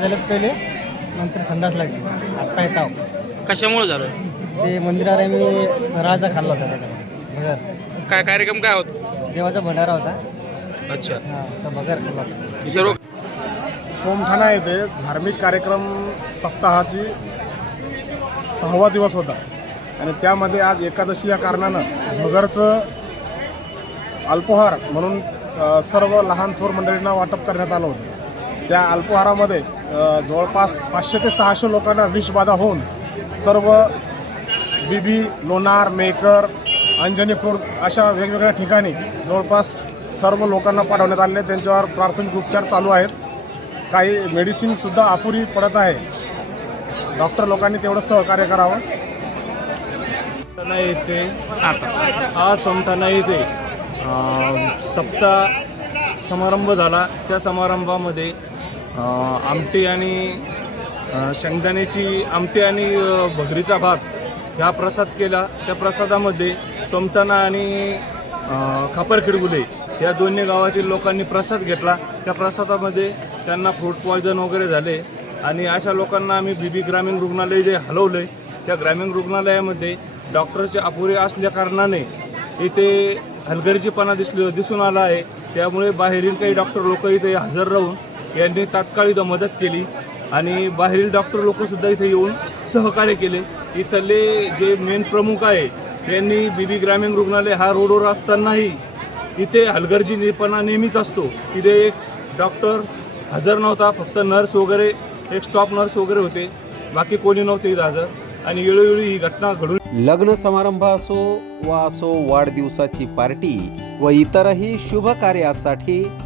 पहिले? नंतर संडास लागली. हातपाय ताव कशामुळे झालं? ते मंदिरात आम्ही राजा खाल्ला होता त्याच्यामध्ये. भगर काय कार्यक्रम काय होत? देवाचा भंडारा होता. अच्छा. हां तर भगर खाल्ला होता. सर्व सोमठाणा येथे धार्मिक कार्यक्रम सप्ताहाची सहावा दिवस होता. आणि त्यामध्ये आज एकादशी या कारणानं भगरचं अल्पोहार म्हणून अ, सर्व लहान थोर मंडळींना वाटप करण्यात आलं होतं. त्या अल्पोहारामध्ये जवळपास पाचशे ते सहाशे लोकांना विषबाधा होऊन सर्व बीबी लोणार मेकर अंजनीपूर अशा वेगवेगळ्या ठिकाणी जवळपास सर्व लोकांना पाठवण्यात आले त्यांच्यावर प्राथमिक उपचार चालू आहेत. काही मेडिसिनसुद्धा अपुरी पडत आहे. डॉक्टर लोकांनी तेवढं सहकार्य करावं. समताना येथे हा समताना येथे अं, सप्ताह समारंभ झाला. त्या समारंभामध्ये आमटी आणि शेंगदाण्याची आमटी आणि भगरीचा भात ह्या प्रसाद केला. त्या प्रसादामध्ये सोमताना आणि खापर खिडगुले या दोन्ही गावातील लोकांनी प्रसाद घेतला. त्या प्रसादामध्ये त्यांना फूड पॉयझन वगैरे झाले आणि अशा लोकांना आम्ही बीबी ग्रामीण रुग्णालय जे हलवलं त्या ग्रामीण रुग्णालयामध्ये डॉक्टरचे अपुरे असल्या कारणाने इथे हलगर्जीपणा दिसले दिसून आला आहे. त्यामुळे बाहेरील काही डॉक्टर लोक इथे हजर राहून यांनी तात्काळ इथं मदत केली आणि बाहेरील डॉक्टर लोकसुद्धा इथे येऊन सहकार्य केले. इथले जे मेन प्रमुख आहे त्यांनी बीबी ग्रामीण रुग्णालय हा रोडवर असतानाही इथे हलगर्जीपणा नेहमीच असतो. इथे एक डॉक्टर हजर नव्हता फक्त नर्स वगैरे एक स्टॉप नर्स वगैरे होते. बाकी कोणी नव्हते इथं हजर. आणि वेळोवेळी ही घटना घडून लग्न समारंभ असो वा असो वाढदिवसाची पार्टी व इतरही शुभ कार्यासाठी